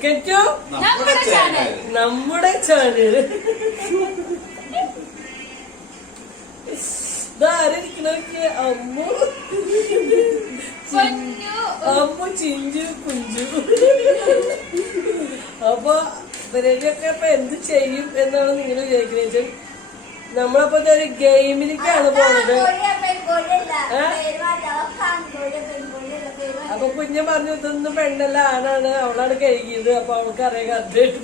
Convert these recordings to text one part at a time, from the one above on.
Welcome to നമ്മുടെ channel. ഇതാരിക്കണൊക്കെ Ammu Chinchu Kunju. അപ്പൊ ഇവരൊക്കെ ഇപ്പൊ എന്ത് ചെയ്യും എന്നാണ് നിങ്ങൾ വിചാരിക്കുന്നത്. നമ്മളപ്പോ ഒരു ഗെയിമിലേക്കാണ് പോണത്. അപ്പൊ കുഞ്ഞ് പറഞ്ഞു ഇതൊന്നും പെണ്ണല്ല ആണാണ്, അവളാണ് കഴുകിയത്. അപ്പൊ അവൾക്ക് അറിയാൻ കറക്റ്റായിട്ട്.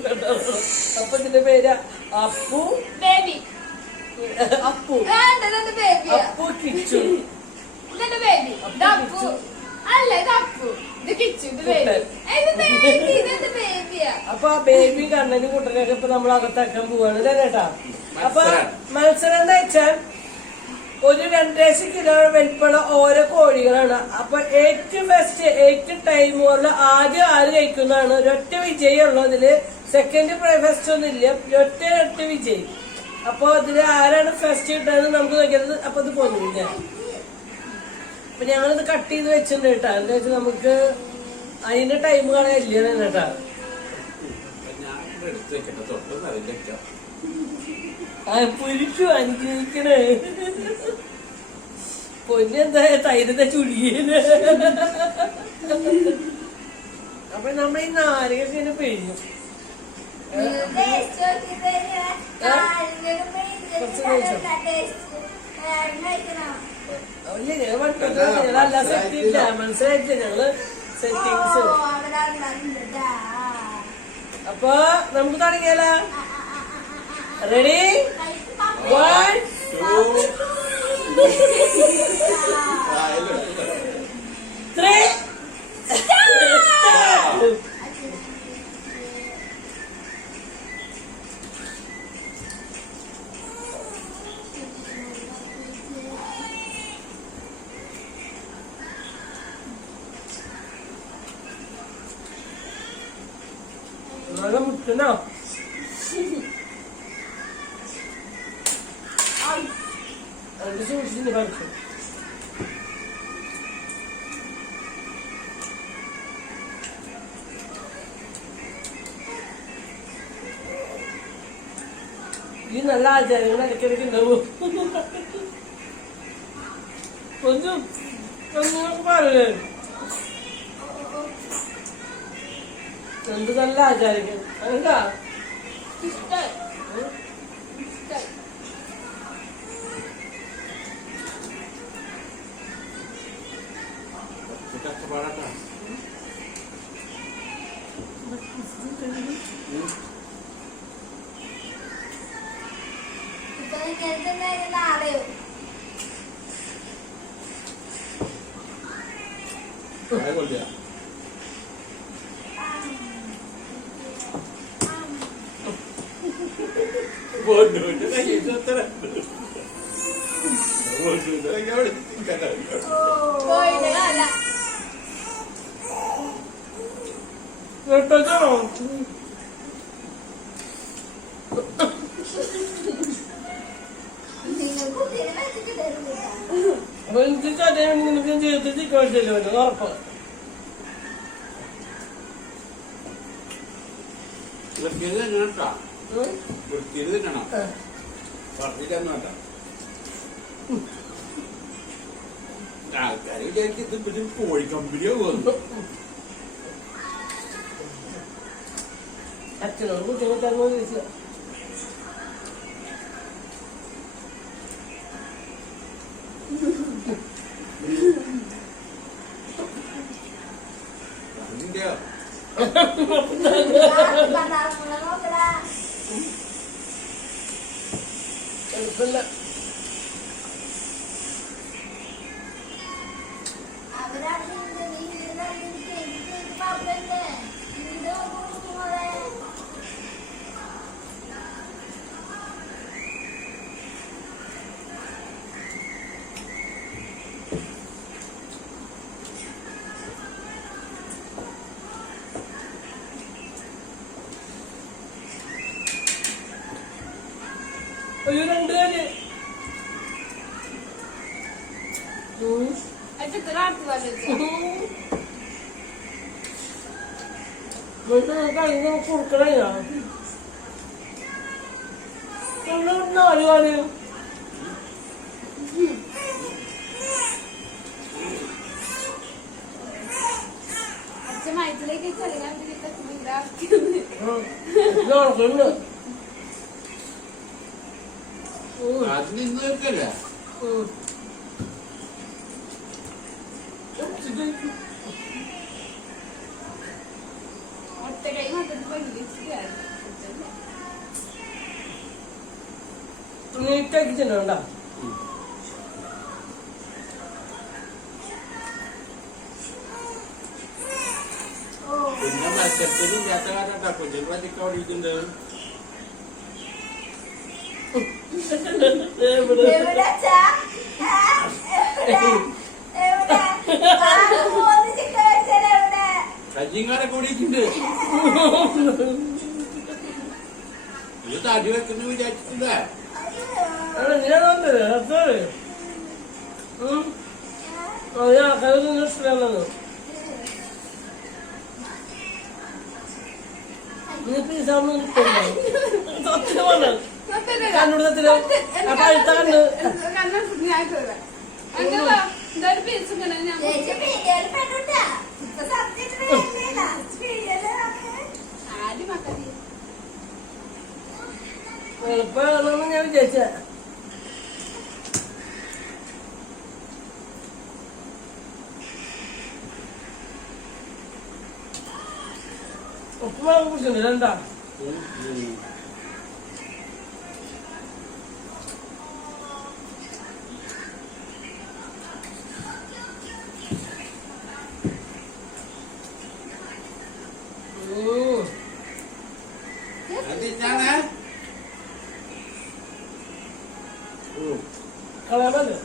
അപ്പൊ ഇതിന്റെ പേര് അപ്പു അപ്പു അപ്പു കിച്ചു. അപ്പൊ ആ ബേബിയും കണ്ണനും കുട്ടനൊക്കെ ഇപ്പൊ നമ്മൾ അകത്താക്കാൻ പോവാണ് കേട്ടാ. അപ്പൊ മത്സരം എന്താ വെച്ചാൽ ഒരു 2.5 കിലോ വലിപ്പമുള്ള ഓരോ കോഴികളാണ്. അപ്പൊ ഏറ്റവും ബെസ്റ്റ് ഏറ്റവും ടൈമുള്ള ആദ്യം ആര് കഴിക്കുന്നതാണ്. ഒരൊറ്റ വിജയുള്ളൂ അതില്. സെക്കൻഡ് ഫസ്റ്റ് ഒന്നും ഇല്ല, ഒറ്റ വിജയി. അപ്പൊ ഇതില് ആരാണ് ഫസ്റ്റ് കിട്ടുന്നത് നമുക്ക് നോക്കിയത്. അപ്പൊ ഇത് പോകുന്നില്ല. അപ്പൊ ഞങ്ങളിത് കട്ട് ചെയ്ത് വെച്ചിട്ടുണ്ട് കേട്ടാ. എന്താ വെച്ചാൽ നമുക്ക് അതിന്റെ ടൈം കാണാനില്ല കേട്ടാ. പുരുഷു അനുഗ്രഹിക്കണേ. പൊന്നെന്താ തൈരുന്ന ചുഴിയേന്. അപ്പൊ നമ്മ ഈ നാരകയൊക്കെ ഇങ്ങനെ പിഴിഞ്ഞു. ഞങ്ങളല്ല സെറ്റ് ഇല്ല, മനസ്സിലായിട്ടില്ല ഞങ്ങള് സെറ്റിങ്സ്. അപ്പൊ നമുക്ക് തുടങ്ങിയാലോ. റെഡി 1 2 3 നല്ല മുട്ടനോ. സൂക്ഷിച്ചിട്ട് പറിച്ചു. ഈ നല്ല ആചാരങ്ങൾ ഇടയ്ക്കിടയ്ക്ക് ഉണ്ടാവും. കൊഞ്ചും പറയേ എന്ത് നല്ല ആചാരിക്കും. എന്താ ജീവിതത്തിൽ ചിക്കല്ലോ ഉറപ്പ്. ആൾക്കാര് വിചാരിക്കും കോഴി കമ്പനിയോ പോകുന്നു. അച്ഛനോട് കുട്ടികൾക്കങ്ങോ ചോദിച്ചു. എളുപ്പല്ല. ഒരു 2 പേര് കഴിഞ്ഞ കൊടുക്കണേ നാല് കാര്യം മയത്തിലേക്ക് ചെറിയ അതിന് ഇന്ന് വെക്കല്ലേ ഒറ്റ കൈ മാത്രം നീറ്റാക്കിട്ടുണ്ടോ പിന്നെ മത്സരത്തിന് ഇല്ലാത്ത കാരണം കൊച്ചിന് പതിക്കെ ഓടിയിട്ടുണ്ട് കജിങ്ങാരൊക്കെ ഓടിയിട്ടുണ്ട് ഇത് തടി വെക്കുന്ന വിചാരിച്ചിട്ടില്ല ആൾക്കാരൊന്നും ഇഷ്ടമല്ലെന്ന് കണ്ണുടത്തിലോ അപ്പൊ അടുത്ത കണ്ണ് എളുപ്പമാണെന്ന് ഞാൻ വിചാരിച്ച ഉപ്പുമാവ് കുറിച്ചുണ്ട് രണ്ടാ കളയാമല്ലോ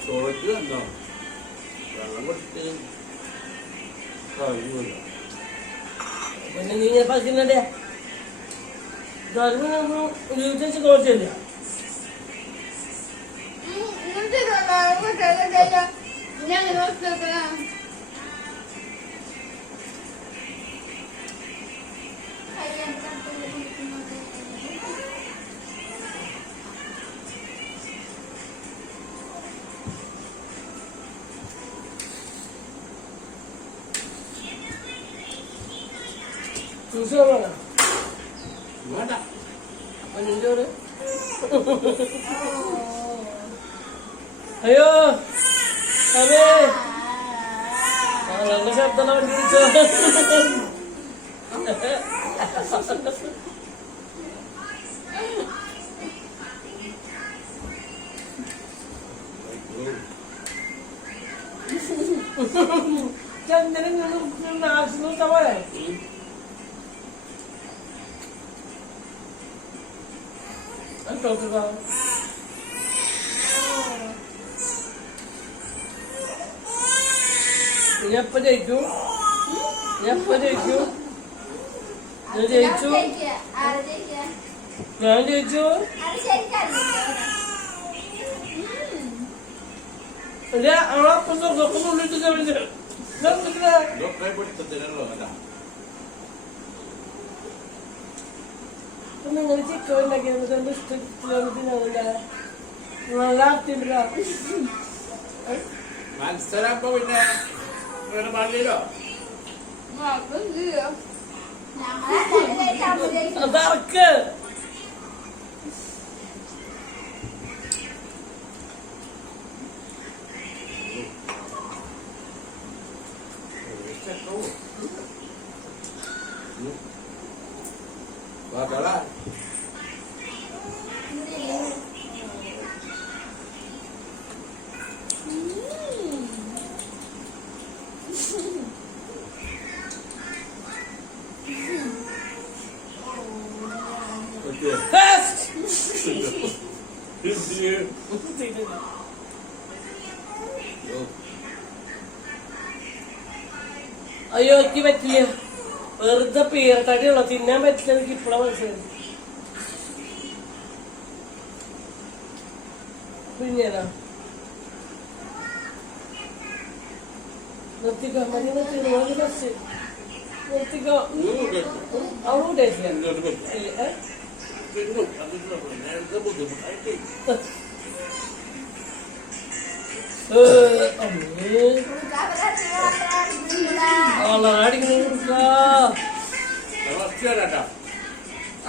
ദുഃഖമായിട്ടുള്ള ചോദിച്ചോ വെള്ളം കൊടുത്ത് കഴിയുമല്ലോ പിന്നെ നീ പറിക്കുന്നേ ജീവിച്ചു തോന്നില്ല വേണ്ട നിന്നോട് അയ്യോ അതെ നല്ല ശബ്ദം വിളിച്ചോ ചന്ദ്രൻ ആവശ്യം പോലെ talk about ഞാൻ എപ്പ ജയിക്കും? ഞാൻ ജയിച്ചു. ഞാൻ ജയിച്ചു. അവളപ്പം സ്വർഗത്തിനുള്ളിട്ട് നിങ്ങൾ ചിക്കൻ ഉണ്ടാക്കിയത് എന്റെ ഇഷ്ടത്തില്ല. നല്ല ആർത്തില്ല. മത്സരം പിന്നെ വേറെ പള്ളിയിലോ അതർക്ക് അയ്യോ എനിക്ക് പറ്റില്ല. വെറുതെ പീറത്തടിയുള്ള തിന്നാൻ പറ്റില്ല. എനിക്ക് ഇപ്പഴാ മനസ്സിലായി. പിന്നേതാ നിർത്തിക്കോ. മതി നിർത്തി. നിർത്തിക്കോ. അവളും ടേസ്റ്റ്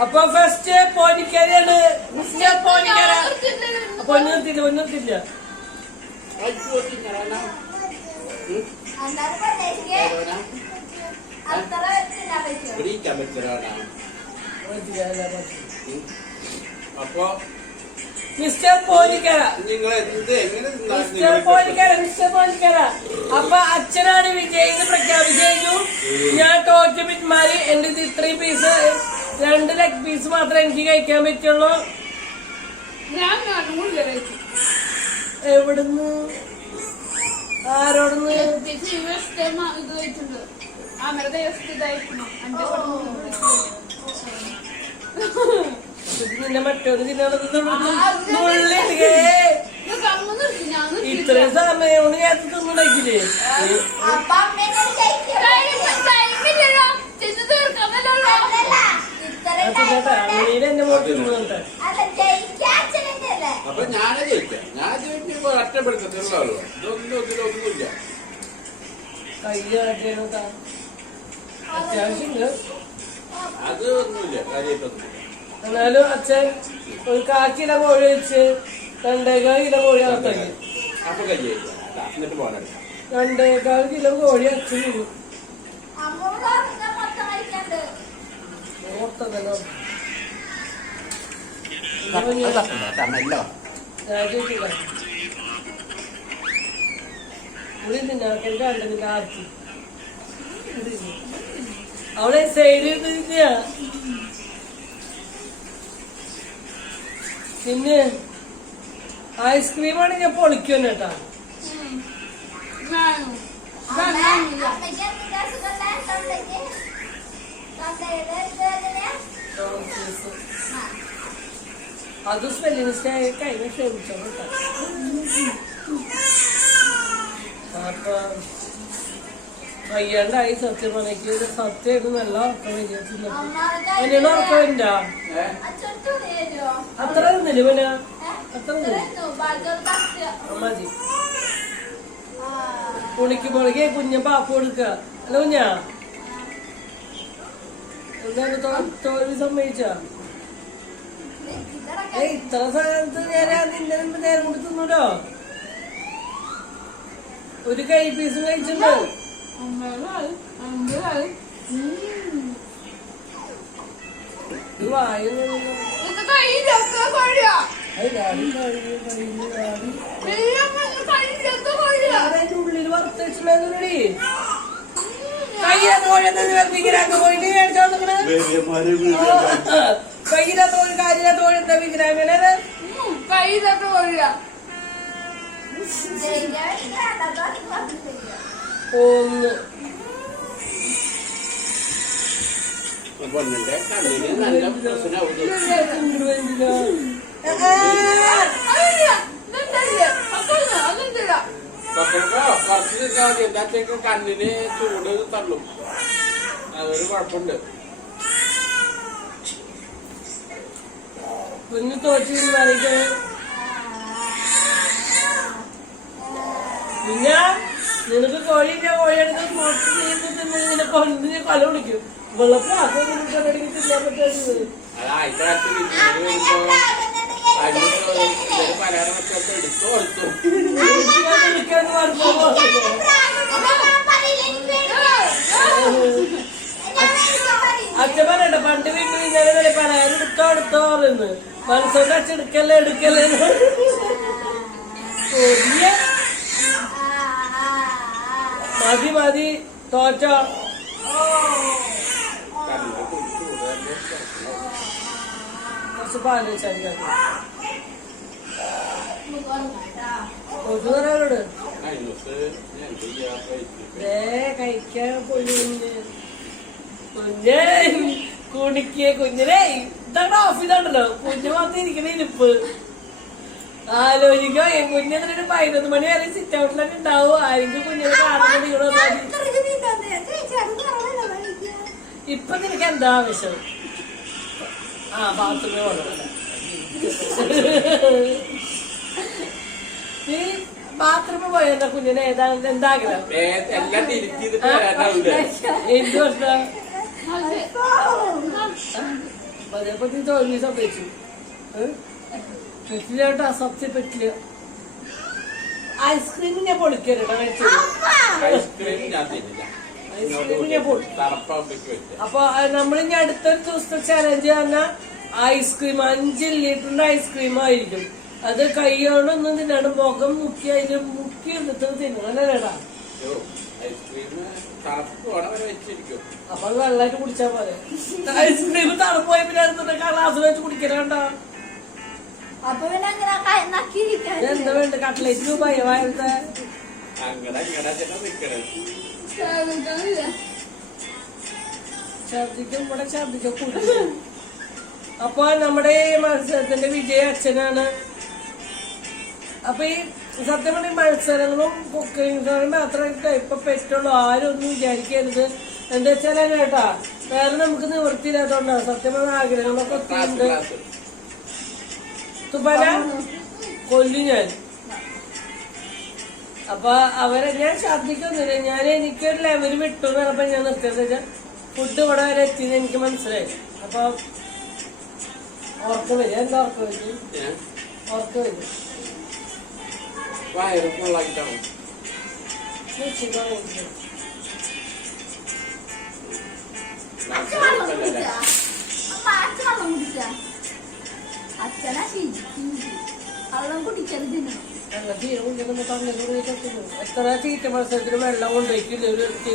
അപ്പൊ ഫസ്റ്റ് പോനിക്കാരാണ്. പൊന്നത്തില്ല. അപ്പൊ മിസ്റ്റർ പോനിക്കര. അപ്പൊ അച്ഛനാണ് വിജയിന്ന് പ്രഖ്യാപിച്ചു. ഞാൻ തോറ്റ് പിന്മാറി. എന്റെ ഇത്രയും പീസ് 2 ലെഗ് പീസ് മാത്രമേ എനിക്ക് കഴിക്കാൻ പറ്റുള്ളൂ. എവിടുന്ന്? ആരോടുന്ന്? നിന്നെ മറ്റൊരു ഇത്രയും സമയം കൊണ്ട് ഞാൻ തിന്നുണ്ടാക്കില്ലേ? എന്നെ മോട്ട് അപ്പൊ ഞാനേ ജയിക്കാം. ഞാൻ ജയിക്കുമ്പോ ഒറ്റപ്പെടുത്തുള്ളൂ. ഇതൊന്നുമില്ല. കയ്യാട്ടേട്ടാ അത്യാവശ്യമുണ്ട്. അത് ഒന്നുമില്ല. കാര്യമായിട്ടൊന്നുമില്ല. എന്നാലും അച്ഛൻ ഒരു 1/4 കിലോ കോഴി വെച്ച് 2.25 കിലോ കോഴി അകത്താക്കി. അപ്പൊ കഴിയായില്ല. എന്നിട്ട് പോകാൻ 2.25 കിലോ കോഴി അച്ഛൻ വരും. അവളെ സൈഡ് പിന്നെ ഐസ്ക്രീമാണ് ഞാൻ പൊളിക്കും കേട്ടാ. അത് സ്പെല്ലിംഗ് മിസ്റ്റേക്ക് കഴിഞ്ഞ ക്ഷമിച്ചോ കേട്ടോ. അപ്പൊ വയ്യാണ്ടായി സത്യം പറഞ്ഞ സത്യമായിട്ട് നല്ല ഉറക്കം വരിക. അതിനുള്ള ഉറക്കം വരില്ല. അത്ര നിന്നില്ല പിന്നെ അത്ര മതി. കുളിക്കുമ്പോഴേക്ക് കുഞ്ഞ പാപ്പ് കൊടുക്ക. അല്ല കുഞ്ഞാ എന്താണ് തോൽവി സമ്മതിച്ച? ഇത്ര സ്ഥലത്ത് ഞാൻ നിന്നെ നേരം കൂടി തിന്നൂലോ. ഒരു കൈ പീസ് കഴിച്ചിട്ടുണ്ടോ? ഉള്ളിൽ വറുത്ത് വെച്ചിട്ടുണ്ടായിരുന്നടി. കയ്യിലാത്ത കോഴി വിഗ്രഹം പോയിട്ട് മേടിച്ചോ നിങ്ങള്. കയ്യിലാത്ത കോഴി കാര്യമില്ലാത്ത കോഴി എന്താ വിഗ്രഹം? അങ്ങനെ കയ്യിലാത്ത കോഴിയാ. 1 പൊന്നിന്റെ കണ്ണിന് നല്ല പ്രശ്നമാവും. കുറച്ച് നിൽക്കാൻ മതി. എന്താ കണ്ണിന് ചൂട് തള്ളും. അതൊരു കുഴപ്പമുണ്ട്. കുഞ്ഞു തോറ്റി മറിക്ക് പിന്നെ നിനക്ക് കോഴിന്റെ കോഴിയെടുത്ത് മൊത്തം ചെയ്തിട്ട് നിന്നെ കൊന്ന് കൊല പിടിക്കും. വെള്ളത്തിൽ ആദ്യം തിന്നാൻ പറ്റുന്നത് പലഹാരം വെച്ചൊക്കെ എടുത്തു കൊടുത്തു. അച്ഛൻ പറയണ്ട പണ്ട് വീട്ടിൽ ഇങ്ങനെ പലഹാരം എടുത്തോ പറയുന്നു. മനസ്സോട്ട് അച്ഛൻ എടുക്കല്ലേ മതി തോറ്റോ. കുറച്ച് പാല് വെച്ചാൽ തോറ്റുന്നവരോട് കഴിക്കാൻ കുഞ്ഞെ കുഞ്ഞിനെ ഇതാണ് ഓഫ് ഇതാണല്ലോ. കുഞ്ഞു മാത്രം ഇരിക്കണ ഇരിപ്പ് ആലോചിക്കോ. കുഞ്ഞെന്നൊരു 11 മണി വരെ സിറ്റ് ഔട്ടിലൊക്കെ ഉണ്ടാവും. ആരെങ്കിലും കുഞ്ഞിനെ കാണുന്നത് ഇവിടെ ഇപ്പൊ നിനക്ക് എന്താ ആവശ്യം? ബാത്റൂമിൽ കൊണ്ടുപോകണ്ട. നീ ബാത്റൂമിൽ പോയെന്താ കുഞ്ഞിനെ എന്താഗ്രഹം? എന്ത് പ്രശ്നം? അതേപ്പോ നീ തോന്നി സംഭവിച്ചു. പറ്റില്ലോട്ടോ, സത്യം പറ്റില്ല. ഐസ്ക്രീം ഞാൻ പൊളിക്കരുട്ടോ. അപ്പൊ നമ്മളിനി അടുത്തൊരു ദിവസത്തെ ചലഞ്ച് പറഞ്ഞാൽ ഐസ്ക്രീം 5 ലിറ്ററിന്റെ ഐസ്ക്രീം ആയിരിക്കും. അത് കൈയോടൊന്നും തിന്നാണ്ട് മുഖം മുക്കി അതിൽ മുക്കി എടുത്ത് തിന്നും. അല്ലേടാ? അപ്പൊ അത് വെള്ളമായിട്ട് കുടിച്ചാ പോലെ. ഐസ്ക്രീം തണുപ്പ് പോയ പിന്നെ അടുത്തിട്ട് ഗ്ലാസ് വെച്ച് കുടിക്കണോ? അപ്പൊ എന്താ വേണ്ട? കട്ട്ലേറ്റ് ഭയവായത്തെ ഛർദിക്കും ഇവിടെ ഛർദിക്കും കുടിക്കും. അപ്പൊ നമ്മുടെ ഈ മത്സരത്തിന്റെ വിജയ അച്ഛനാണ്. അപ്പൊ ഈ സത്യം പറഞ്ഞ മത്സരങ്ങളും കുക്കിംഗ് ഷോയും മാത്രമേ ഇപ്പൊ പറ്റുള്ളൂ. ആരും ഒന്നും വിചാരിക്കരുത്. എന്താ വെച്ചാൽ കേട്ടാ, വേറെ നമുക്ക് നിവൃത്തിയില്ലാത്തോണ്ടാണ്. സത്യം പറഞ്ഞ ആഗ്രഹങ്ങളൊക്കെ ഒത്തിരിയുണ്ട്. തുപ്പല കൊല്ലു ഞാൻ. അപ്പൊ അവരെ ഞാൻ ഛർദിക്കൊന്നുമില്ല. ഞാൻ എനിക്കൊരു ലെവല് വിട്ടു എന്ന് പറഞ്ഞപ്പോ ഞാൻ നിർത്തിയത് വെച്ചാൽ ഫുഡ് ഇവിടെ വരെ എത്തിയെന്ന് എനിക്ക് മനസ്സിലായി. അപ്പൊ ഓർക്ക വരും. എന്താ ഓർക്ക വരും? ഓർക്ക വരും. അച്ഛനാ വെള്ളം കുടിക്കരുതിനോ? എത്ര തീറ്റ മത്സരത്തിന് വെള്ളം കൊണ്ടുപോയിക്കില്ല ഒരു വ്യക്തി.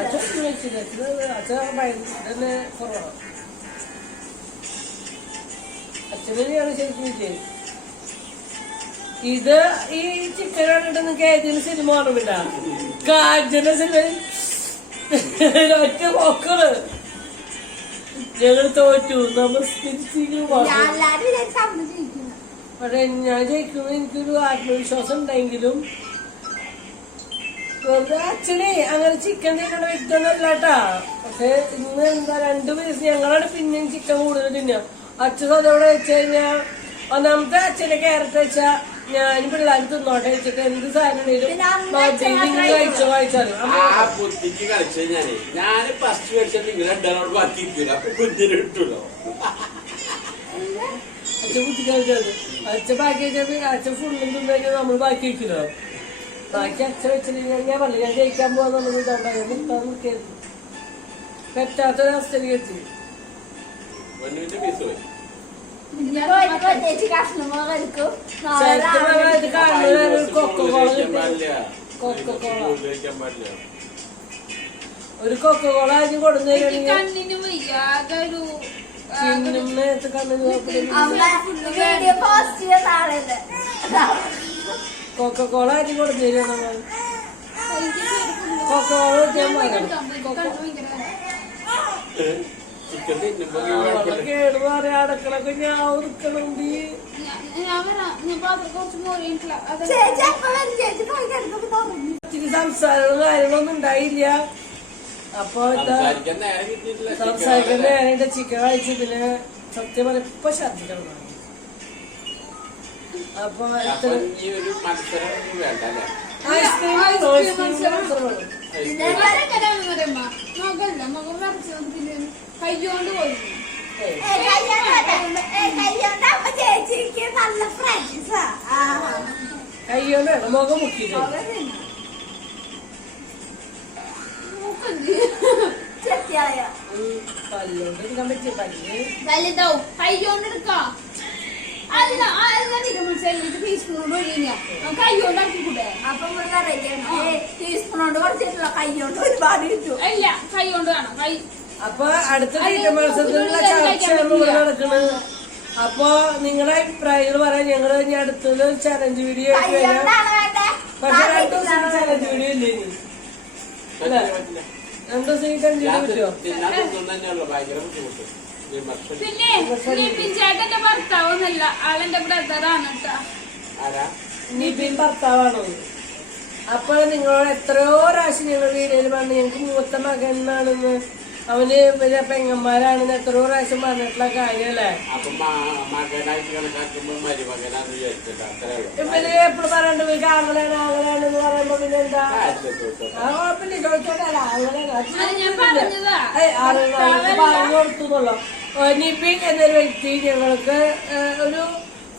അച്ഛൻ തന്നെ കുറവാണ്. അച്ഛനെയാണ് ശരിക്കും വിജയം. ഇത് ഈ ചിക്കൻ കണ്ടിട്ട് കേജിന് സിനിമ ഓർമ്മയില്ല? കാഞ്ചന സിനിമ ഒറ്റ പോക്കള് ഞങ്ങൾ തോറ്റു. നമസ്കരിച്ചു. പക്ഷെ ഞാൻ ജയിക്കുമ്പോ എനിക്കൊരു ആത്മവിശ്വാസം ഉണ്ടെങ്കിലും അച്ഛനെ അങ്ങനെ ചിക്കൻ തിന്നണ വ്യക്തിയൊന്നുമല്ലാട്ടാ. പക്ഷെ ഇന്ന് എന്താ 2 പീസ് ഞങ്ങളാണ് പിന്നെയും ചിക്കൻ കൂടുതൽ തിന്നാ. അച്ഛൻ അതോടെ വെച്ച് കഴിഞ്ഞാൽ ഒന്നാമത്തെ അച്ഛന്റെ ക്യാരറ്റ് വെച്ചാ ഞാൻ പിള്ളേർ തിന്നോട്ടെ വെച്ചിട്ട് എന്ത് സാധനം കഴിച്ചോ കഴിച്ചാലും അച്ഛൻ കുത്തി കഴിച്ചത്. അച്ഛൻ ബാക്കി വെച്ചാൽ അച്ഛൻ ഫുള്ളും തിന്നു കഴിഞ്ഞാൽ നമ്മൾ ബാക്കി വെക്കില്ലോ. ബാക്കി അച്ഛൻ വെച്ചിട്ട് ഞാൻ പറഞ്ഞു ഞാൻ ജയിക്കാൻ പോകാന്നുള്ളത് ഇതുണ്ടാകും. നിർത്താൻ നിൽക്കരുത്. പറ്റാത്തൊരവസ്ഥയിൽ എത്തി. ഒരു കൊക്കോള ആദ്യം കൊടുക്കുന്നതിന് കൊക്കോള ആദ്യം കൊടുക്കുന്നതിന് ചിക്കൻ തിന്നുമ്പോ നീ കുഴപ്പമില്ല. കേട് പറയാ അടക്കളൊക്കെ ഞാൻ നിക്കണം ഇച്ചിരി സംസാരങ്ങളും കാര്യങ്ങളൊന്നും ഉണ്ടായില്ല. അപ്പൊ സംസാരിക്കാൻ നേരം കിട്ടിയിട്ടില്ല. സംസാരിക്കുന്ന നേരെ ചിക്കൻ കഴിച്ചു. പിന്നെ സത്യം പറയാം ഇപ്പൊ ഛർദിക്കണം. അപ്പൊ അപ്പൊ ഈ ഒരു മത്സരം ഒന്നും വേണ്ട അല്ലേ? ഐസ്ക്രീം കയ്യോണ്ട് പോയി കയ്യോണ്ട് വേണം മുഖം മുക്കിയിട്ട് പല്ലോണ്ട് എടുക്കാൻ പറ്റിയ പല്ല് വലുതാവും കയ്യോണ്ട് എടുക്കാം. അല്ല ടീസ്പൂണോട് ഒഴിഞ്ഞ കയ്യോണ്ട് ആക്കിക്കൂടെ? അപ്പം ടീസ്പൂണോണ്ട് കുറച്ചിട്ടുള്ള കൈയോണ്ട് ഒരുപാട് കിട്ടും. അല്ല കയ്യോണ്ട് വേണം. കൈ അപ്പൊ അടുത്ത തീറ്റ മത്സരത്തിലുള്ള ചർച്ചയാണ് ഇവിടെ നടക്കുന്നത്. അപ്പൊ നിങ്ങളുടെ അഭിപ്രായങ്ങൾ പറയാൻ ഞങ്ങള് ഇനി അടുത്തത് ചലഞ്ച് വീഡിയോ ആയിട്ട് വരാം. കൈയോണ്ടാണ് വേണ്ടേ? പക്ഷെ 2 ദിവസം ചലഞ്ച് വീഡിയോ ഇല്ലേ ഇനി? പറ്റില്ല, പറ്റില്ല. 2 ദിവസം ചലഞ്ച് വീഡിയോ ഞാൻ പറ്റുമോ? തിന്നാൻ തിന്നും തന്നെയുള്ളൂ. ഭയങ്കര ബുദ്ധിമുട്ട്. വിമർശനം. പിന്നെ നിപിൻ ചേട്ടന്റെ ഭർത്താവൊന്നല്ല, ആളെന്റെ ബ്രദറാണ് കേട്ടാ. ആരാ? നിപിൻ ഭർത്താവാണോ? അപ്പൊ നിങ്ങളോട് എത്രയോ പ്രാവശ്യം ഞങ്ങൾ വീഡിയോയിൽ പറഞ്ഞു ഞങ്ങൾക്ക് മൂത്ത മകനാണെന്ന്, അവന് വലിയ പെങ്ങന്മാരാണെന്ന് എത്രയോ പ്രാവശ്യം പറഞ്ഞിട്ടുള്ള കാര്യല്ലേ. അപ്പൊ മകനായിട്ട് കണക്കാക്കുമ്പോ മരുമകനാന്ന് വിചാരിച്ചിട്ട് അത്രേ ഉള്ളൂ. ഇവര് എപ്പോഴും പറയണ്ട വീട്ടിൽ ആങ്ങളാണെന്ന് പറയുമ്പോ പിന്നെ എന്താ ആ കുഴപ്പമില്ല, ചോദിച്ചോട്ടല്ല അത് ഞാൻ പറഞ്ഞതാ. പറഞ്ഞു കൊടുത്തുള്ളൂ. നിപിൻ എന്നൊരു വ്യക്തി ഞങ്ങൾക്ക് ഒരു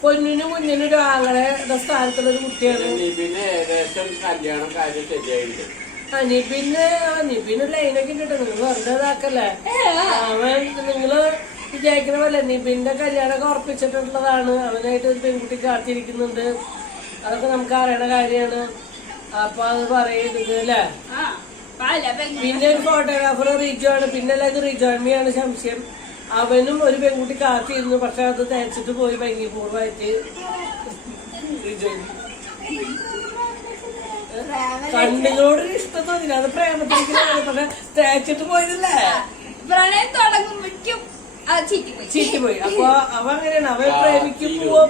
പൊന്നിനും കുഞ്ഞിനും ഒരു ആങ്ങളയുടെ സ്ഥാനത്തുള്ള ഒരു കുട്ടിയാണ്. പിന്നെ ഏകദേശം കല്യാണം കാര്യം ശരിയായിട്ടുണ്ട്. നിപിന് ലൈനൊക്കെ ഇട്ടിട്ട് നിങ്ങൾ വെറുതെ ഇതാക്കല്ലേ. അവൻ നിങ്ങള് വിചാരിക്കണ പോലെ നിപിന്റെ കല്യാണമൊക്കെ ഉറപ്പിച്ചിട്ടുള്ളതാണ്. അവനായിട്ട് ഒരു പെൺകുട്ടി കാത്തിരിക്കുന്നുണ്ട്. അതൊക്കെ നമുക്ക് അറിയണ കാര്യമാണ്. അപ്പൊ അത് പറയരുത് അല്ലേ. പിന്നെ ഒരു ഫോട്ടോഗ്രാഫർ റിജു ആണ്. പിന്നെ എല്ലാവർക്കും റിജോമിയാണ് സംശയം. അവനും ഒരു പെൺകുട്ടി കാത്തിരുന്നു. പക്ഷെ അത് തേച്ചിട്ട് പോയി ഭംഗിപൂർവ്വമായിട്ട് റിജോമി. കണ്ണിനോടൊരു ഇഷ്ടം തോന്നില്ല. അത് പ്രേമത്തിലേക്കാണ്. പക്ഷെ തേച്ചിട്ട് പോയതല്ലേ. പ്രണയം തുടങ്ങുമ്പോഴേക്കും ചീറ്റിപ്പോയി. അപ്പൊ അവ അങ്ങനെയാണ്. അവൻ പ്രേമിക്കും പോവും.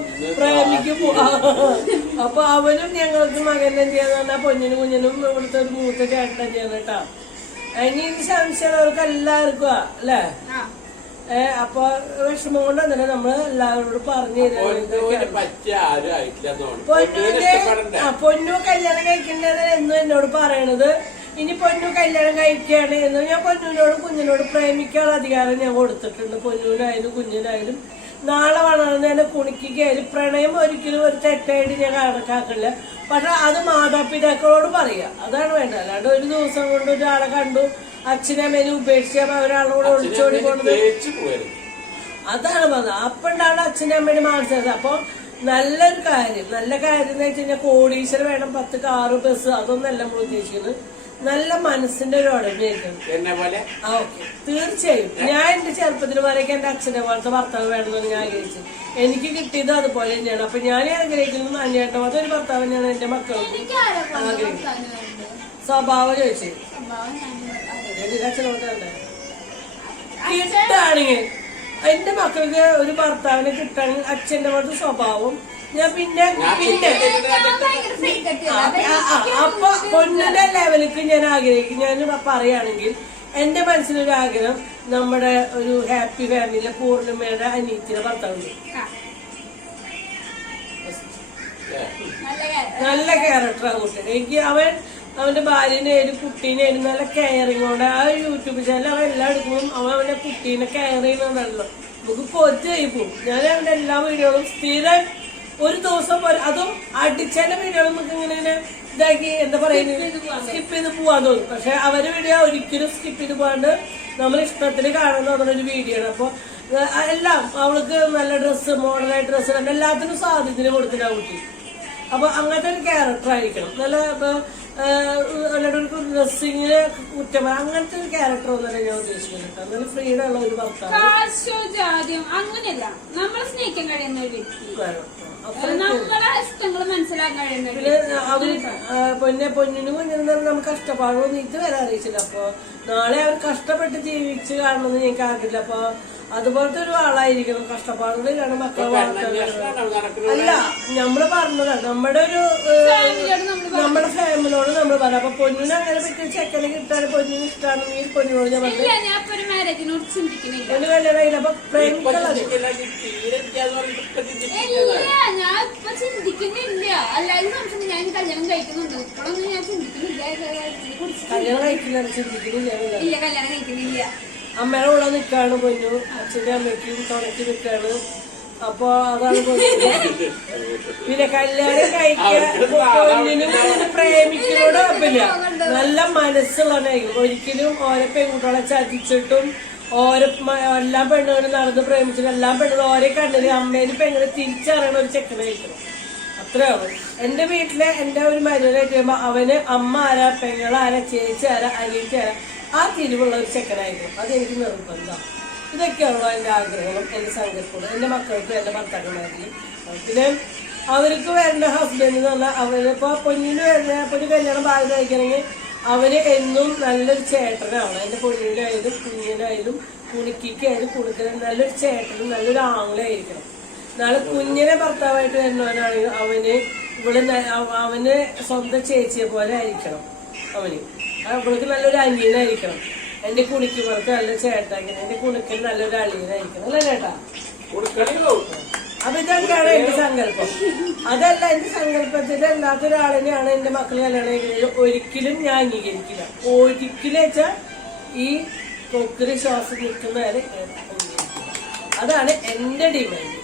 അപ്പൊ അവനും ഞങ്ങൾക്ക് മകൻ ചെയ്യാന്ന് പറഞ്ഞാൽ പൊന്നിനും കുഞ്ഞിനും ഇവിടുത്തെ ഒരു മൂത്ത ചേട്ടൻ ചെയ്യാന്ന് കേട്ടാ. ഇനി സംശയം അവർക്ക് എല്ലാവർക്കും അല്ലേ. അപ്പൊ വിഷമം കൊണ്ട് തന്നെ നമ്മള് എല്ലാവരോടും പറഞ്ഞു പൊന്നു കല്യാണം കഴിക്കണ്ടെന്ന് എന്നും എന്നോട് പറയണത്. ഇനി പൊന്നു കല്യാണം കഴിക്കുകയാണ് എന്ന് ഞാൻ പൊന്നുവിനോടും കുഞ്ഞിനോടും പ്രേമിക്കാനുള്ള അധികാരം ഞാൻ കൊടുത്തിട്ടുണ്ട്. പൊന്നുവിനായാലും കുഞ്ഞിനായാലും നാളെ വളർന്നതിന്റെ കുണിക്കുകയായാലും പ്രണയം ഒരിക്കലും ഒരു തെറ്റായിട്ട് ഞാൻ കണക്കാക്കില്ല. പക്ഷെ അത് മാതാപിതാക്കളോട് പറയുക, അതാണ് വേണ്ടത്. അല്ലാണ്ട് ഒരു ദിവസം കൊണ്ട് ഒരാളെ കണ്ടു അച്ഛനമ്മേനെ ഉപേക്ഷിച്ചാൽ ഒരാളോട് ഒളിച്ചോടി കൊണ്ട് അതാണ് പറഞ്ഞത്. അപ്പൊ ഉണ്ടാവുന്ന അച്ഛനും അമ്മേന്റെ മാനസികത. അപ്പൊ നല്ല കാര്യം എന്ന് വെച്ച് കഴിഞ്ഞാൽ കോടീശ്വരം വേണം, 10 കാറ് ബസ് അതൊന്നല്ല നമ്മൾ ഉദ്ദേശിക്കുന്നത്. നല്ല മനസ്സിന്റെ ഒരു ഉടമയായിരിക്കണം. ഓക്കെ, തീർച്ചയായും. ഞാൻ എന്റെ ചെറുപ്പത്തിൽ വരെയൊക്കെ എന്റെ അച്ഛനെ പോലത്തെ ഭർത്താവ് വേണമെന്നാണ് ഞാൻ ആഗ്രഹിച്ചത്. എനിക്ക് കിട്ടിയത് അതുപോലെ തന്നെയാണ്. അപ്പൊ ഞാൻ ആഗ്രഹിക്കുന്നത് അന്വേഷണം അതൊരു ഭർത്താവ് തന്നെയാണ് എന്റെ മക്കൾക്ക് ആഗ്രഹിക്കുന്നത്. സ്വഭാവം ചോദിച്ചേ കിട്ടാണെങ്കിൽ എന്റെ മക്കൾക്ക് ഒരു ഭർത്താവിനെ കിട്ടാണെങ്കിൽ അച്ഛന്റെ പോലത്തെ സ്വഭാവം ഞാൻ പിന്നെ അപ്പൊ പൊന്നിന്റെ ലെവലിക്ക് ഞാൻ ആഗ്രഹിക്കും. ഞാൻ പറയുകയാണെങ്കിൽ എന്റെ മനസ്സിലൊരു ആഗ്രഹം നമ്മുടെ ഒരു ഹാപ്പി ഫാമിലിയിലെ പൂർണ്ണിമയുടെ അനിയത്തിയുടെ ഭർത്താവുണ്ട്. നല്ല ക്യാരക്ടറാ കുട്ടി. എനിക്ക് അവന്റെ ഭാര്യനെയായാലും കുട്ടീനെയായാലും നല്ല കെയറിങ് കൊണ്ട് ആ യൂട്യൂബ് ചാനൽ അവൻ എല്ലാം എടുക്കുമ്പോൾ അവന്റെ കുട്ടീനെ കെയർ ചെയ്യുന്നുണ്ടല്ലോ. നമുക്ക് കൊച്ചായി പോകും. ഞാൻ അവന്റെ എല്ലാ വീഡിയോകളും സ്ഥിരം ഒരു ദിവസം അതും അടിച്ചതിന്റെ വീഡിയോകൾ നമുക്ക് ഇങ്ങനെ ഇതാക്കി എന്താ പറയുന്നത് സ്കിപ്പ് ചെയ്ത് പോവാൻ തോന്നും. പക്ഷെ അവരുടെ വീഡിയോ ഒരിക്കലും സ്കിപ്പ് ചെയ്ത് പോകാണ്ട് നമ്മൾ ഇഷ്ടത്തിന് കാണുന്ന ഒരു വീഡിയോ ആണ്. അപ്പൊ എല്ലാം അവൾക്ക് നല്ല ഡ്രസ്സ്, മോഡലായ ഡ്രസ്സ്, എല്ലാത്തിനും സ്വാതന്ത്ര്യം കൊടുത്തിട്ടാ കുട്ടി. അപ്പൊ അങ്ങനത്തെ ഒരു ക്യാരക്ടർ ആയിരിക്കണം. നല്ല അല്ലാണ്ട് ഒരു ഡ്രസ്സിങ്ങിന് കുറ്റം അങ്ങനത്തെ ഒരു ക്യാരക്ടർ ഒന്നല്ല ഞാൻ ഉദ്ദേശിക്കുന്നത്. എന്നാലും ഫ്രീഡം ഉള്ള ഒരു ഭർത്താവ്. കാശോ ജാതിയോ അങ്ങനെയല്ല, നമ്മൾ സ്നേഹിക്കാൻ കഴിയുന്ന ഒരു വ്യക്തി, നമ്മളെ ഇഷ്ടങ്ങൾ മനസ്സിലാക്കാൻ കഴിയുന്ന. പിന്നെ അവര് പൊന്നിനും കുഞ്ഞിനും നമുക്ക് കഷ്ടപ്പാടൊന്നും ഇതുവരെ അറിയിച്ചില്ല. അപ്പൊ നാളെ അവർ കഷ്ടപ്പെട്ട് ജീവിച്ച് കാണണമെന്ന് എനിക്ക് ആഗ്രഹില്ല. അപ്പൊ അതുപോലത്തെ ഒരു ആളായിരിക്കണം. കഷ്ടപ്പാടുകളിലാണ് മക്കളെ വളർത്തുന്നത്. അല്ല, നമ്മള് പറഞ്ഞതാണ് നമ്മുടെ ഒരു നമ്മുടെ ഫാമിലിയോട് നമ്മൾ പറയാം. അപ്പൊ പൊന്നിന് അങ്ങനെ പറ്റിയ ചെക്കനെ കിട്ടാൻ പൊന്നിന് ഇഷ്ടമാണെങ്കിൽ പൊന്നിനോട് ഞാൻ പറഞ്ഞു പൊന്നു കല്യാണം ആയില്ല. അപ്പൊ പ്രേമിക്കുള്ളത് ഞാൻ ഇപ്പൊ ചിന്തിക്കുന്നില്ല. അല്ലാതെ സംശയം ഞാൻ കല്യാണം കഴിക്കുന്നുണ്ട്. ഇപ്പോഴൊന്നും ഞാൻ ചിന്തിക്കുന്നില്ല. കല്യാണം കഴിക്കില്ല, ചിന്തിക്കുന്നില്ല. ഇല്ല, കല്യാണം കഴിക്കുന്നില്ല. അമ്മയുടെ കൂടെ നിൽക്കാണ് പൊന്നു, അച്ഛൻ്റെ അമ്മയ്ക്കും തുണയ്ക്ക് നിൽക്കാണ്. അപ്പൊ അതാണ് പിന്നെ കല്യാണം കഴിക്കാൻ പൊന്നിനും പ്രേമിക്കുന്നോട് കുഴപ്പമില്ല. നല്ല മനസ്സുള്ളവനായിരിക്കും. ഒരിക്കലും ഓരോ പെൺകുട്ടികളെ ചതിച്ചിട്ടും ഓരോ എല്ലാ പെണ്ണുകളും നടന്ന് പ്രേമിച്ചിട്ടും എല്ലാ പെണ്ണുകളും ഓരോ കണ്ണില് അമ്മേനും പെണ്ണിനെ തിരിച്ചറിയണ ഒരു ചെക്കനായിരിക്കണം. അത്രയാണ്. എന്റെ വീട്ടിലെ എന്റെ ഒരു മരുന്നായിട്ട് വരുമ്പോ അവന് അമ്മ ആരാ, പെങ്ങളാരാ, ചേച്ചി ആരാ, അനിയത്തി ആരാ, ആ തിരിവുള്ള ഒരു ചെക്കനായിരിക്കും. അതെനിക്ക് നിർബന്ധം. ഇതൊക്കെയാണല്ലോ എന്റെ ആഗ്രഹങ്ങളും എന്റെ സങ്കല്പങ്ങളും എന്റെ മക്കൾക്കും എന്റെ ഭർത്താക്കന്മാരിലും. പിന്നെ അവർക്ക് വരേണ്ട ഹസ്ബൻഡ് എന്ന് പറഞ്ഞാൽ അവരിപ്പോ പൊന്നിന് വരുന്ന പൊന്നു കല്യാണം ഭാര്യ കഴിക്കണമെങ്കിൽ അവര് എന്നും നല്ലൊരു ചേട്ടനാവണം. എന്റെ പൊന്നിനായാലും കുഞ്ഞിനായാലും കുണിക്കായാലും കുണിക്കലും നല്ലൊരു ചേട്ടനും നല്ലൊരു ആംഗ്ലമായിരിക്കണം. നാളെ കുഞ്ഞിനെ ഭർത്താവായിട്ട് വരുന്നവനാണെങ്കിൽ അവന് സ്വന്തം ചേച്ചിയെ പോലെ ആയിരിക്കണം. അവൾക്ക് നല്ലൊരു അനിയനായിരിക്കണം. എന്റെ കുണിക്കുമ്പോഴത്തെ നല്ല ചേട്ടായിരിക്കണം. എന്റെ കുണിക്കൽ നല്ലൊരു അളിയനായിരിക്കണം. അല്ലേ ചേട്ടാ? അപ്പൊ ഇതൊക്കെയാണ് എന്റെ സങ്കല്പം. അതല്ല, എന്റെ സങ്കല്പത്തിൽ അല്ലാത്ത ഒരാളിനെയാണ് എന്റെ മക്കൾ കല്യാണം കഴിക്കുന്നത് ഒരിക്കലും ഞാൻ അംഗീകരിക്കില്ല. ഒരിക്കലും വെച്ചാൽ ഈ കൊക്കിന് ശ്വാസം നിൽക്കുന്നവരെ അതാണ് എന്റെ ഡിമാൻഡ്.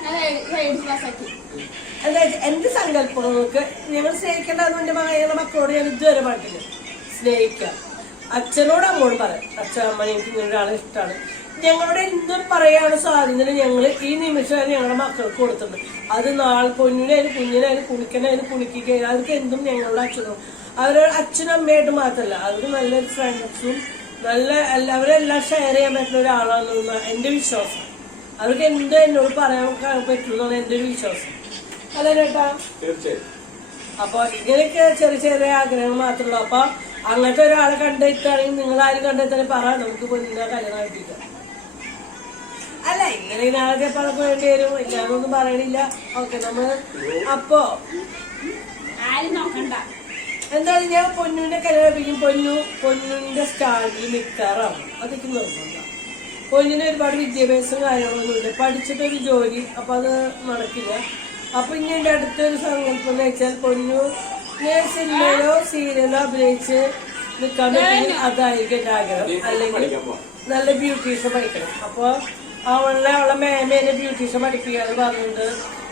എന്താ എന്റെ സങ്കല്പങ്ങൾക്ക് ഞങ്ങൾ സ്നേഹിക്കേണ്ടതെന്ന് എന്റെ മക്കളോട് ഞാൻ ഇതുവരെ പറഞ്ഞില്ല. സ്നേഹിക്കാം. അച്ഛനോട് അമ്മോട് പറയാം, അച്ഛൻ അമ്മ എനിക്ക് ഇങ്ങനെ ഒരാളെ ഇഷ്ടമാണ്. ഞങ്ങളുടെ എന്തും പറയാനുള്ള സ്വാതന്ത്ര്യം ഞങ്ങൾ ഈ നിമിഷം ഞങ്ങളുടെ മക്കൾക്ക് കൊടുത്തിട്ടുണ്ട്. അത് നാളെ പൊന്നിനായാലും കുഞ്ഞിനായാലും കുണിക്കനായാലും കുണിക്കുകയായാലും അവർക്ക് എന്തും ഞങ്ങളുടെ അച്ഛനും അവരുടെ അച്ഛനും അമ്മയായിട്ട് മാത്രമല്ല, അവർക്ക് നല്ലൊരു ഫ്രണ്ട്സും നല്ല അവരെല്ലാം ഷെയർ ചെയ്യാൻ പറ്റുന്ന ഒരാളാണെന്നാണ് എന്റെ വിശ്വാസം. അവർക്ക് എന്തും എന്നോട് പറയാൻ പറ്റുമെന്നാണ് എന്റെ ഒരു വിശ്വാസം. അല്ല ചേട്ടാ? അപ്പൊ ഇങ്ങനെയൊക്കെ ചെറിയ ചെറിയ ആഗ്രഹങ്ങൾ മാത്രമല്ല. അപ്പൊ അങ്ങനത്തെ ഒരാളെ കണ്ടെത്തുകയാണെങ്കിൽ നിങ്ങൾ ആരും കണ്ടെത്താനും പറ, നമുക്ക് പൊന്നിനെ കല്യാണം കഴിപ്പിക്കാം. അല്ല, ഇങ്ങനെ ഇതിനകത്തെ പലർക്ക് വേണ്ടി വരും. ഇല്ലാന്നൊന്നും പറയണില്ല. ഓക്കെ, നമ്മള് അപ്പൊ എന്തായാലും ഞാൻ പൊന്നിന്റെ കല്യാണം കഴിപ്പിക്കും. പൊന്നിന്റെ സ്റ്റാൻഡിൽ നിൽക്കാറാണ്. അതൊക്കെ നിർബന്ധം. പൊന്നിന് ഒരുപാട് വിദ്യാഭ്യാസം കാര്യങ്ങളൊന്നുമില്ല, പഠിച്ചിട്ടൊരു ജോലി. അപ്പൊ അത് നടക്കില്ല. അപ്പൊ ഇനി എന്റെ അടുത്തൊരു സങ്കല്പം എന്ന് വെച്ചാൽ പൊന്നു സിനിമയിലോ സീരിയലോ അഭിനയിച്ച് നിൽക്കാൻ പറ്റുമെങ്കിൽ അതായിരിക്കും എന്റെ ആഗ്രഹം. അല്ലെങ്കിൽ നല്ല ബ്യൂട്ടീഷ്യൻ പഠിക്കണം. അപ്പൊ അവളെ മേമേനെ ബ്യൂട്ടീഷ്യൻ പഠിപ്പിക്കാന്ന് പറഞ്ഞിട്ടുണ്ട്.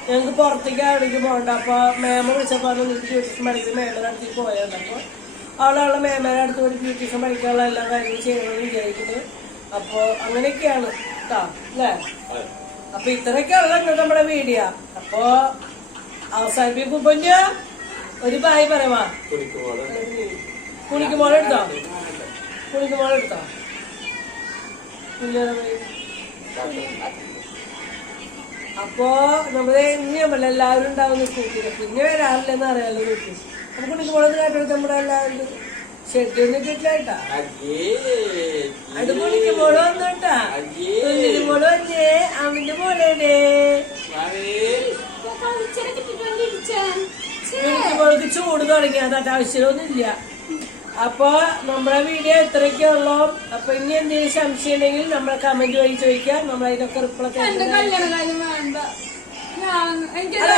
ഞങ്ങൾക്ക് പുറത്തേക്ക് അവിടേക്ക് പോകണ്ട. അപ്പൊ മേമ വിളിച്ചപ്പോ നിങ്ങൾക്ക് ബ്യൂട്ടീഷ്യൻ പഠിക്കുന്ന മേമയുടെ അടുത്തേക്ക് പോയുണ്ട്. അപ്പൊ അവളെ മേമയുടെ അടുത്ത് ഒരു ബ്യൂട്ടീഷ്യൻ പഠിക്കാനുള്ള എല്ലാ കാര്യങ്ങളും ചെയ്യണമെന്ന് വിചാരിക്കുന്നത്. അപ്പൊ അങ്ങനെയൊക്കെയാണ് കേട്ടോ, അല്ലേ? അപ്പൊ ഇത്രയൊക്കെയുള്ള നമ്മുടെ വീഡിയോ. അപ്പൊ അവസാനിപ്പിക്കും. പൊന്നു ഒരു ബായ് പറയാ. കുണിക്കുമോളെടുത്തോ? കുണിക്കുമോളെടുത്തോ? അപ്പൊ നമ്മള് ഇനി നമ്മളെ എല്ലാവരും ഉണ്ടാവുന്ന കൂട്ടില്ല. പിന്നെ വരാറില്ലെന്ന് അറിയാലോ വീട്ടിൽ. അപ്പൊ കുണിക്കുമോളൊന്ന് കേട്ടെടുത്ത് നമ്മുടെ എല്ലാവരും ഷെഡ്യൂളിന് ഇട്ടിട്ടില്ലായിട്ടാ. അത് കുണിക്കുമോള് വന്നോട്ടാ. കുഞ്ഞിക്കുമോള് വന്നേ. അവന്റെ മോളേടെ കുണിക്കുമോൾക്ക് ചൂട് തുടങ്ങി. അത് ആവശ്യമൊന്നുമില്ല. അപ്പൊ നമ്മുടെ വീഡിയോ ഇത്രയൊക്കെ ഉള്ളൂ. അപ്പൊ ഇനി എന്തെങ്കിലും സംശയം ഉണ്ടെങ്കിൽ നമ്മളെ കമന്റ് വഴി ചോദിക്കാം. നമ്മൾ അതിനൊക്കെ റിപ്ലൈ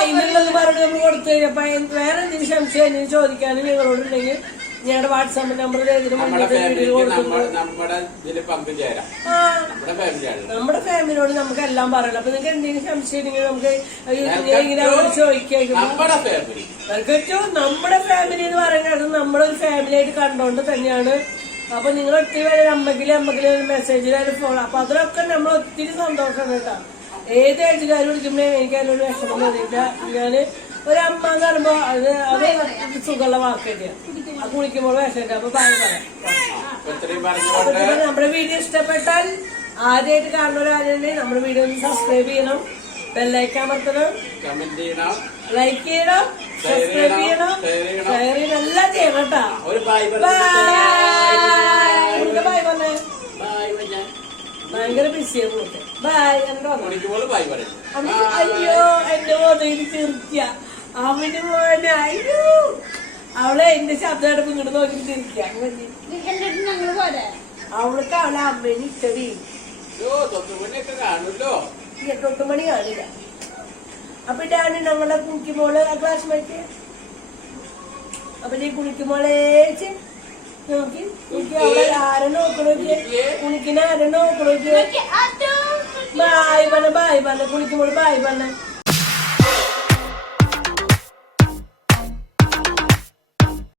ഇന്നുള്ളത് മറുപടി നമ്മൾ കൊടുത്തു കഴിഞ്ഞാൽ വേറെ എന്തെങ്കിലും സംശയം എന്തെങ്കിലും ചോദിക്കാനും ഞങ്ങളോടുണ്ടെങ്കിൽ ഞങ്ങളുടെ വാട്സാപ്പ് നമ്പർ നമ്മുടെ ഫാമിലിയോട് നമുക്ക് എല്ലാം പറയണം. അപ്പൊ നിങ്ങൾക്ക് എന്തെങ്കിലും സംശയം ഉണ്ടെങ്കിൽ നമുക്ക് ഇങ്ങനെ ചോദിക്കാം. നമ്മുടെ ഫാമിലി എന്ന് പറയുന്നത് നമ്മുടെ ഒരു ഫാമിലി ആയിട്ട് കണ്ടോണ്ട് തന്നെയാണ്. അപ്പൊ നിങ്ങൾ ഒത്തിരി പേര് അമ്മക്കിലും മെസ്സേജിലും ഫോൺ. അപ്പൊ അതിലൊക്കെ നമ്മൾ ഒത്തിരി സന്തോഷമാണ് കേട്ടോ. ഏത് ഏജുകാരും വിളിക്കുമ്പോഴേ എനിക്ക് അതിനൊരു വിഷമം തോന്നിയില്ല. ഞാന് ഒരു അമ്മ എന്ന് പറയുമ്പോ അത് സുഖമുള്ള വാക്കല്ലേ. ആ കുളിക്കുമ്പോൾ വിഷമില്ല. അപ്പൊ ബായ് പറയാം. ഇത്രയും പറഞ്ഞുകൊണ്ട് നമ്മുടെ വീഡിയോ ഇഷ്ടപ്പെട്ടാൽ ആദ്യമായിട്ട് കാണുന്നവരാണെങ്കിൽ നമ്മുടെ വീഡിയോ ഒന്ന് സബ്സ്ക്രൈബ് ചെയ്യണം, ബെല്ലൈക്കൻ അമർത്തണം, കമന്റ് ചെയ്യണം, ലൈക്ക് ചെയ്യണം, സബ്സ്ക്രൈബ് ചെയ്യണം, ഷെയർ ചെയ്യണം, എല്ലാം ചെയ്യണം കേട്ടാ. ഒരു ബായ് ബൈ പറഞ്ഞേ. ഭയങ്കര ബിസിയാണ് നോക്കെ. ബൈ എന്നോട് കുളിക്കുമ്പോൾ ബായ് പറയും. അയ്യോ എന്റെ മോതയിൽ ചിരിക്ക. അവന് മോനെ അയ്യോ അവളെ എന്റെ ശബ്ദം എടുപ്പ് ഇങ്ങോട്ട് നോക്കി ചിരിക്ക. ഞങ്ങൾ പോരെ അവൾക്ക് അവളെ അമ്മേനെ ഇഷ്ടടി. തൊട്ടുമണിയൊക്കെ കാണുമല്ലോ. 8 മണി കാണില്ല. അപ്പൊ ഇതാണ് ഞങ്ങളെ കുളിക്കുമോള് ക്ലാസ്മേറ്റ്. അപ്പൊ നീ കുളിക്കുമോളെ നോക്കി കുളിക്ക്. അവളെ ആരെ നോക്കണോക്കിയേ? കുളിക്കുന്ന ആരെ നോക്കണോക്കിയേ? ബായ് പറഞ്ഞ കുളിക്കുമ്പോൾ ബായ് പറഞ്ഞ